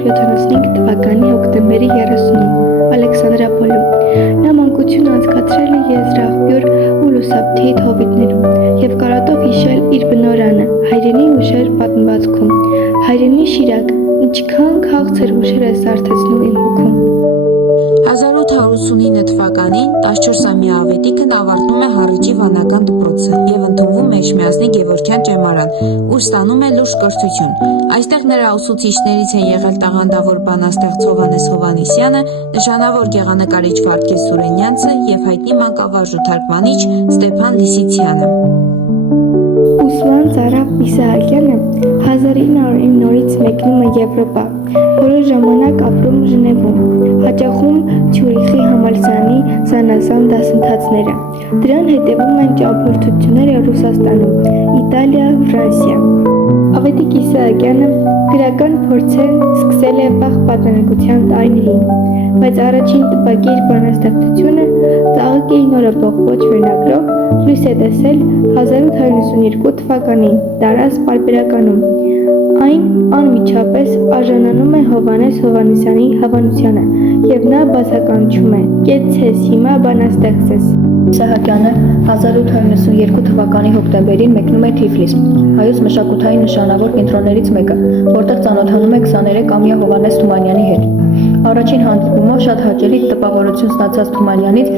1975 թվականի հոկտեմբերի 30-ին Ալեքսանդրապոլում։ Նա մանկություն անցկացրել է եզրախբյուր ու լուսաբթիթ հովիտներում և կարոտով հիշել իր բնօրանը հայրենի ուժեր պատմվածքում։ Հայրենի Շիրակ, ինչքան քաղցր հուշեր է սարթեցնում իմ հոգում։ 1889 թվականին 14-ամյա Ավետիքն ավարտում է Հառիճի վանական դպրոցը և ընդունվում է Էջմիածնի Գևորգյան ճեմարան, ուր ստանում է լուրջ կրթություն։ Այստեղ նրա ուսուցիչներից են եղել տաղանդավոր բանաստեղծ Հովհաննես Հովհաննիսյանը, նշանավոր գեղանկարիչ Վարդգես Սուրենյանցը և հայտնի մանկավարժ ու թարգմանիչ Ստեփան Լիսիցյանը։ Ուսման Զարաբ Իսահակյանը 1909-ից մեկնում է Եվրոպա, որոշ ժամանակ ապրում Ժնևում, հաճախում Ցյուրիխի համալսարանի զանազան դասընթացները։ Դրան հետևում են ճամփորդությունները Ռուսաստանում, Իտալիա, Ֆրանսիա։ Ավետիք Իսահակյանը գրական փորձեր սկսել է վաղ պատանեկության տարիներին, բայց առաջին տպակիր բանաստեղծությունը «Ծաղիկի նորը բողբոջ» վերնագրով լույս է տեսել 1892 թվականին Տարազ պարբերականում։ Այն անմիջապես արժանանում է Հովհաննես Հովհաննիսյանի հավանությանը և նա բացականչում է «Կեցցես հիմա բանաստեղծ ես»։ Իսահակյանը 1892 թվականի հոկտեմբերին մեկնում է Թիֆլիս, հայոց մշակութային նշանավոր կենտրոններից մեկը, որտեղ ծանոթանում է 23-ամյա Հովհաննես Թումանյանի հետ։ Առաջին հանդիպումով շատ հաճելի տպավորություն ստացած Թումանյանից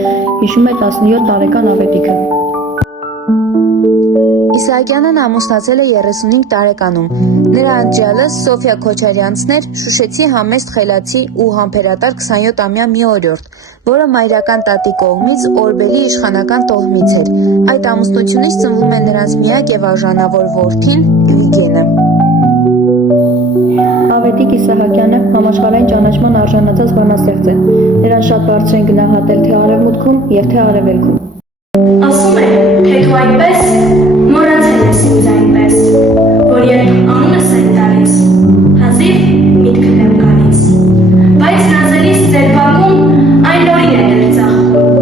հիշում է 17 տարեկան Ավետիքը։ Իսահակյանն ամուսնացել է 35 տարեկանում։ Նրա ընտրյալը Սոֆյա Քոչարյանցն էր, շուշեցի համեստ խելացի ու համբերատար 27-ամյա մի օրիորդ, որը մայրական տատի կողմից Օրբելի իշխանական տոհմից էր։ Այդ ամուսնությունից ծնվում է նրանց միակ և արժանավոր որդին Վիգենը։ Ավետիք Իսահակյանը համաշխարհային ճանաչման արժանացած բանաստեղծ է։ Նրան շատ բարձր են գնահատել թե արևմուտքում և թե արևելքում։ Ասում է, թե դու այդպես մոռացել ես ինձ այնպես, որ երբ անունս եմ տալիս, հազիվ միտքդ եմ գալիս, բայց նազելիս ձեր բակում այն նորին է դեր ծաղկում,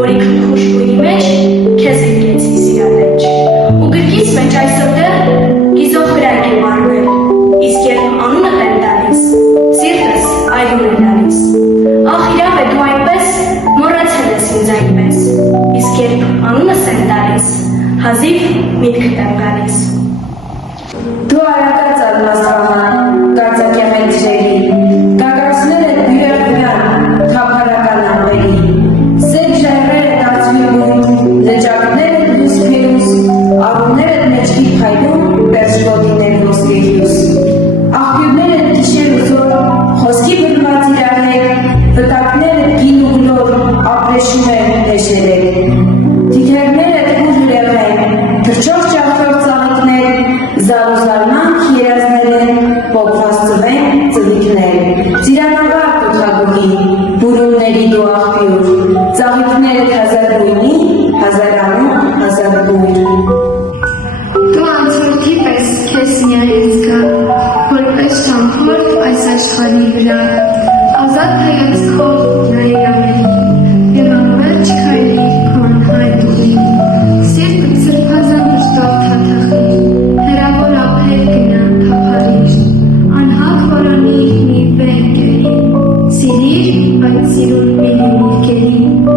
որի քնքուշկույի մեջ քեզ եկեցի սիրալեջ, ու գրկիս մեջ այսօր դեռ գիզող կրակ է մարվել, իսկ երբ անունդ եմ տալիս, սիրտս այլուն է տալիս, ախ իրավ է դու այնպես մոռացել ես ինձ այնպես, իսկ երբ անունս եմ տալիս, հազիվ միտքդ եմ գալիս։ Դու արագած արմաստղան, կարծակեղեն ջրերի, կակարսներ են բյուրակ-բյուրան, թափարական ամբերի, սեկ ժայռեր են արձվիգուն, լճակներ են լուս-փերուս, արուներ են մեջքի փայլում, պերժվոտիներ ոսկեհյուս, աղբյուրներ են տիշեր ու զոր, խոսքի բրված իրահեր, վտակներ են գին ու գլոր, ապրեշում են հեշերեր, թիքերներ են ուր լեղեն, թրջող ճախվող ծաղիկներ, զարուզարմանք երազներ են, պոպված ծվեն ծվիկներ, ծիրանավարդ ու թագուհի, բուրունների դու աղբյուր, ծաղիկներդ հազար բույնի, հազարանու, հազար բույր։ Դու անցորդի պես քեզ միայից գա, որպես շամփոր այս աշխարհի վրա, ազատ հայացքով նայիր ամենին, և անվերջ քայլի քո անհայտ ուղին, սիրտը սրբազան վշտով թաթախի, հեռավոր ափեր գնան թափառիր, անհակ վարանի մի վեր կերի, սիրիր, բայց սիրուն մի լինի կերի,